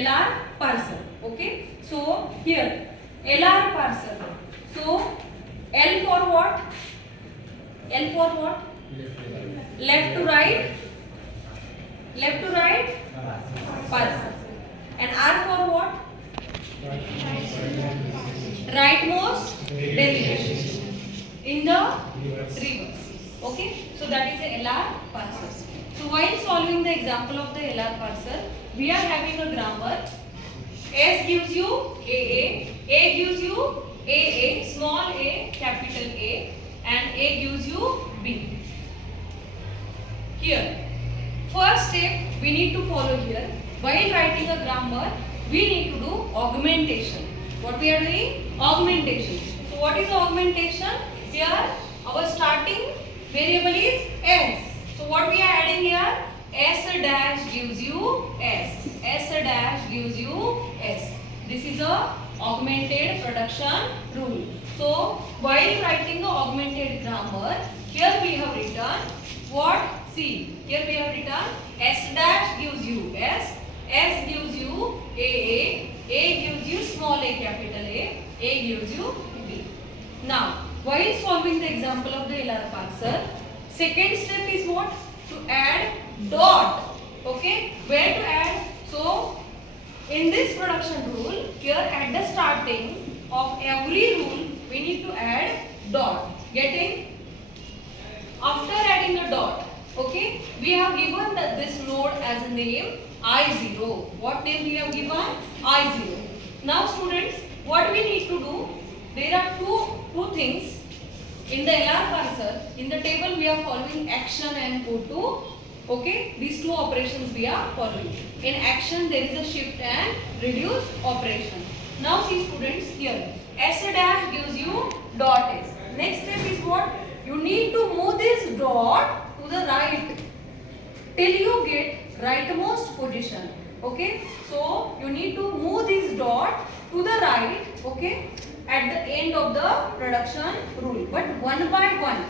LR parcel. Okay, so here LR parcel. So L for what? L for what? Left to right. Left to right parcel. And R for what? Rightmost derivation in the reverse. Okay, so that is a LR parcel. So while solving the example of the LR parcel, we are having a grammar. S gives you A gives you AA, small a, capital A, and A gives you B. Here, first step we need to follow here. While writing a grammar, we need to do augmentation. What we are doing? Augmentation. So what is augmentation? Here, our starting variable is S. So what we are adding here? S dash gives you S. S dash gives you S. This is a augmented production rule. So while writing the augmented grammar, here we have written what? See, here we have written S dash gives you S. S gives you A gives you small a, capital A gives you B. Now, while solving the example of the LR parcel, second step is what? To add dot. Okay, where to add? So, in this production rule, here at the starting of every rule, we need to add dot. Getting? After adding a dot, okay, we have given this node as a name I0. What name we have given? I0. Now students, what we need to do? There are two things in the LR parser. In the table we are following action and O2. Okay, these two operations we are following. In action there is a shift and reduce operation. Now see students, here S dash gives you dot S. Next step is what? You need to move this dot to the right till you get rightmost position. Okay, so you need to move this dot to the right, okay, at the end of the production rule, but one by one.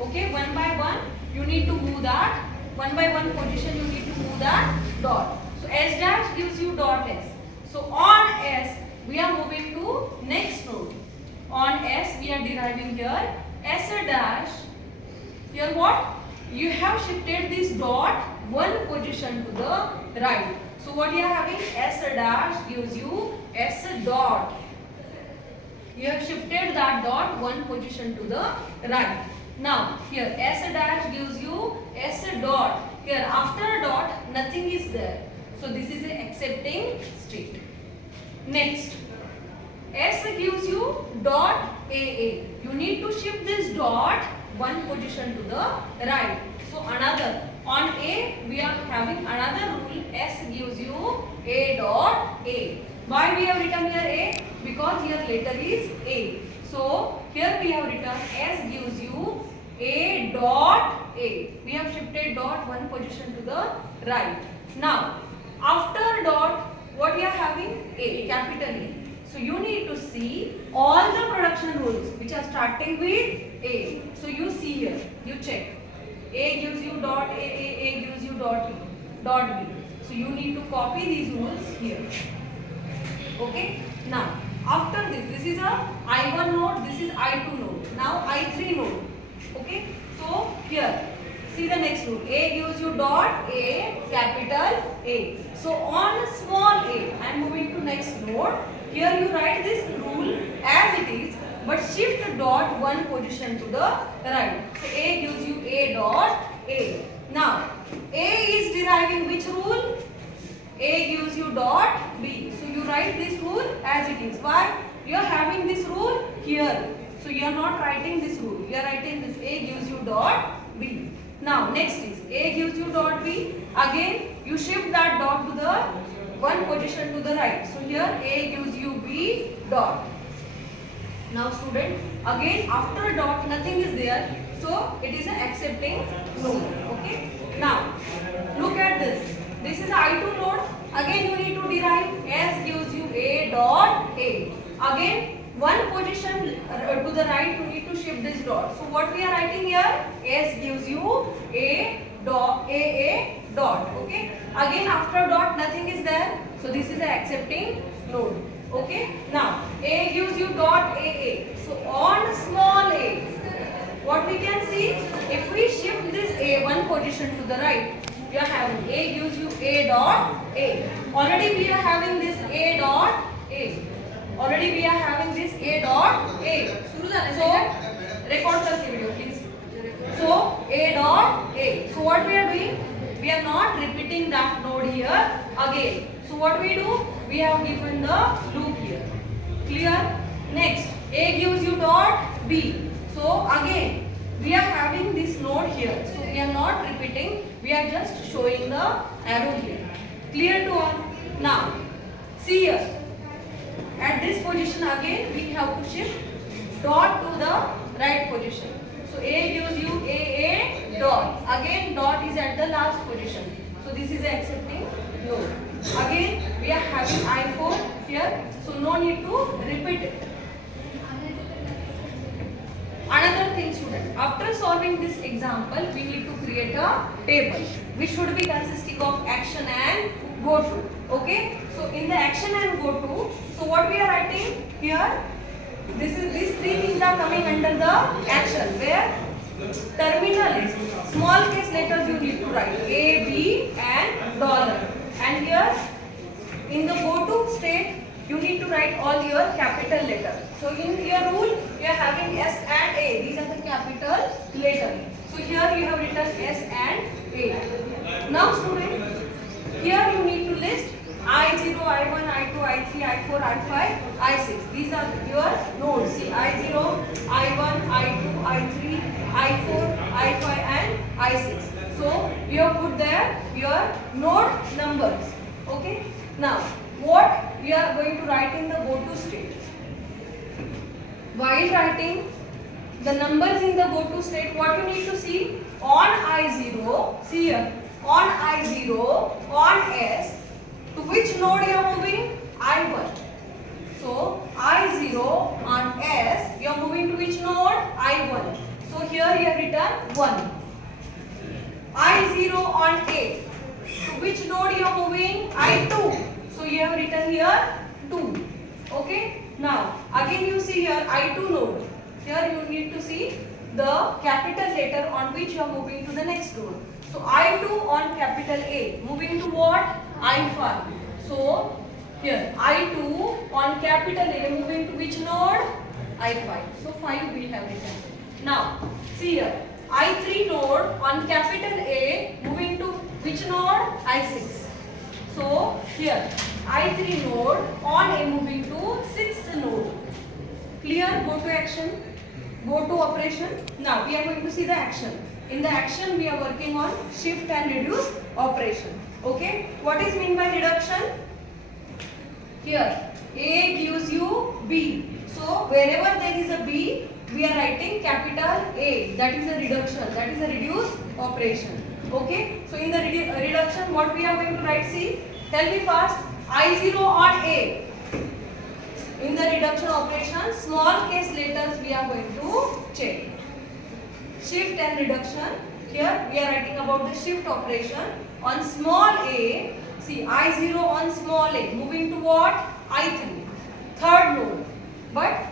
Okay, one by one you need to move that, one by one position you need to move that dot. So S dash gives you dot S. So on S we are moving to next node. On S we are deriving here S dash. Here what? You have shifted this dot one position to the right. So what you are having? S dash gives you S dot. You have shifted that dot one position to the right. Now here S dash gives you S dot. Here after dot nothing is there. So this is a accepting state. Next, S gives you dot AA. You need to shift this dot one position to the right. So another, on A we are having another rule. S gives you A dot A. Why we have written here A? Because here letter is A. So here we have written S gives you A dot A. We have shifted dot one position to the right. Now after dot what we are having? A, capital A. So you need to see all the production rules which are starting with A. So you see here, you check. A gives you dot A gives you dot B, dot B. So you need to copy these rules here. Okay. Now after this is a I1 node, this is I2 node. Now I3 node. Okay. So here, see the next rule. A gives you dot A, capital A. So on small a, I am moving to next node. Here you write this rule as it is, but shift dot one position to the right. So A gives you A dot A. Now A is deriving which rule? A gives you dot B. So you write this rule as it is. Why? You are having this rule here. So you are not writing this rule. You are writing this A gives you dot B. Now next is A gives you dot B. Again you shift that dot to the one position to the right. So here A gives you B dot. Now student, again after dot nothing is there. So it is an accepting node. Okay. Now look at this. This is I2 node. Again you need to derive S gives you A dot A. Again one position to the right you need to shift this dot. So what we are writing here? S gives you A dot AA dot. Okay. Again after dot nothing is there. So this is the accepting node. Okay. Now A gives you dot AA. So on small a, what we can see, if we shift this A one position to the right, we are having A gives you A dot A. Already we are having this A dot A. Already we are having this A dot A. So record the video please. So A dot A. So what we are doing? We are not repeating that node here again. So what we do? We have given the loop here. Clear? Next, A gives you dot B. So again, we are having this node here. So we are not repeating. We are just showing the arrow here. Clear to all? Now, see here. At this position again, we have to shift dot to the right position. So A gives you A dot. Again, dot is at the last position. So this is accepting node. Again, we are having I4 here. So no need to repeat it. Another thing, student, after solving this example, we need to create a table which should be consisting of action and go to. Okay? So in the action and go to, so what we are writing here, these three things are coming under the action where terminal is small case letters you need to write A, B and dollar. And here in the go to state you need to write all your capital letters. So in your rule you are having S and A. These are the capital letters. So here you have written S and A. Now student, here you need to list I0, I1, I2, I3, I4, I5, I6. These are your nodes. See I0, I1, I2, I3, I4, I5 and I6. So you have put there your node numbers. Okay. Now what we are going to write in the go-to state? While writing the numbers in the go-to state, what you need to see? On I0, see here, on I0, on S, to which node you are moving? I1. So I0 on S, you are moving to which node? I1. So here you have written 1. I0 on A, to which node you are moving? I2. So you have written here 2. Okay. Now again you see here I2 node. Here you need to see the capital letter on which you are moving to the next node. So I2 on capital A, moving to what? I5. So here I2 on capital A, moving to which node? I5. So 5 we have written. Now see here, I3 node on capital A, moving to which node? I6. So here I3 node on A, moving to 6th node. Clear? Go to action, go to operation. Now we are going to see the action. In the action we are working on shift and reduce operation. Okay. What is mean by reduction? Here A gives you B. So wherever there is a B, we are writing capital A. That is a reduction. That is a reduce operation. Okay. So in the reduction, what we are going to write? See, tell me fast. I0 on A. In the reduction operation, small case letters we are going to check. Shift and reduction. Here we are writing about the shift operation. On small a, see I0 on small a, moving to what? I3. Third node. But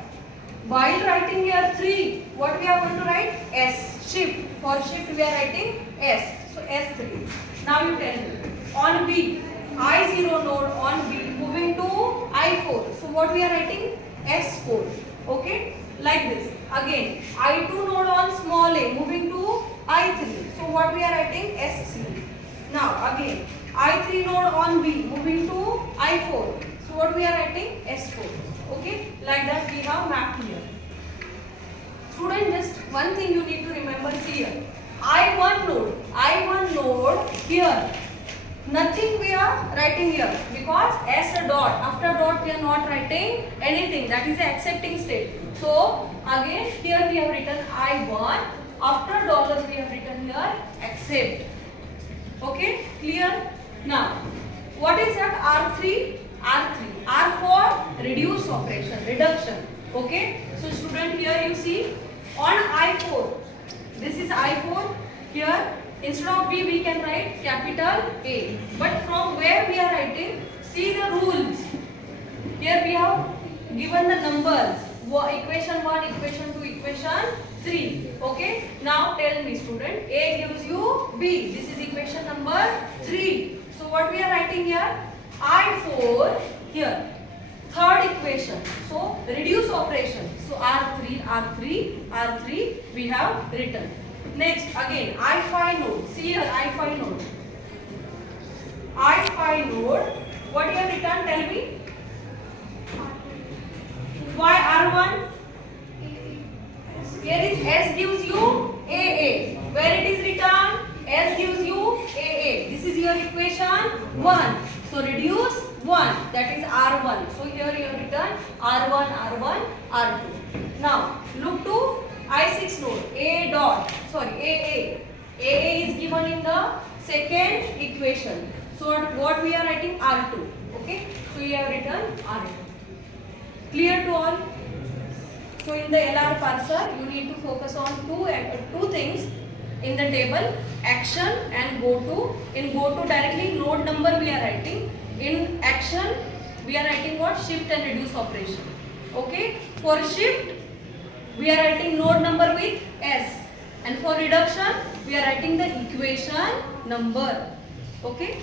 while writing here 3, what we are going to write? S. Shift. For shift we are writing S. So S3. Now you tell me. On B, I0 node on B, moving to I4. So what we are writing? S4. Okay. Like this. Again, I2 node on small a, moving to I3. So what we are writing? S3. Now again, I3 node on B, moving to I4. So what we are writing? S4. Okay. Like that we have mapped here. Student, just one thing you need to remember here. I1 node here. Nothing we are writing here because S a dot. After dot we are not writing anything. That is the accepting state. So again here we have written I1. After dollar we have written here accept. Okay, clear? Now what is that? R3. R for reduce operation, reduction. Okay. So student, here you see on I4. This is I4. Here Instead of B, we can write capital A. But from where we are writing? See the rules. Here we have given the numbers. Equation 1, equation 2, equation 3. Okay. Now tell me, student. A gives you B. This is equation number 3. So what we are writing here? I4 here. Third equation. So reduce operation. So R3, R3, R3 we have written. Next again I5 node. See here I5 node. I5 node. What you have written? Tell me. Why R1? Here is S gives you AA. Where it is written? S gives you AA. This is your equation 1. So reduce 1. That is R1. So here you have written R1, R1, R2. Now look to I6 node. A dot. Sorry, AA. AA is given in the second equation. So what we are writing? R2. Okay. So you have written R2. Clear to all? So in the LR parser, you need to focus on two things in the table: action and go to. In go to directly node number we are writing. In action we are writing what? Shift and reduce operation. Okay. For shift we are writing node number with S, and for reduction we are writing the equation number. Okay.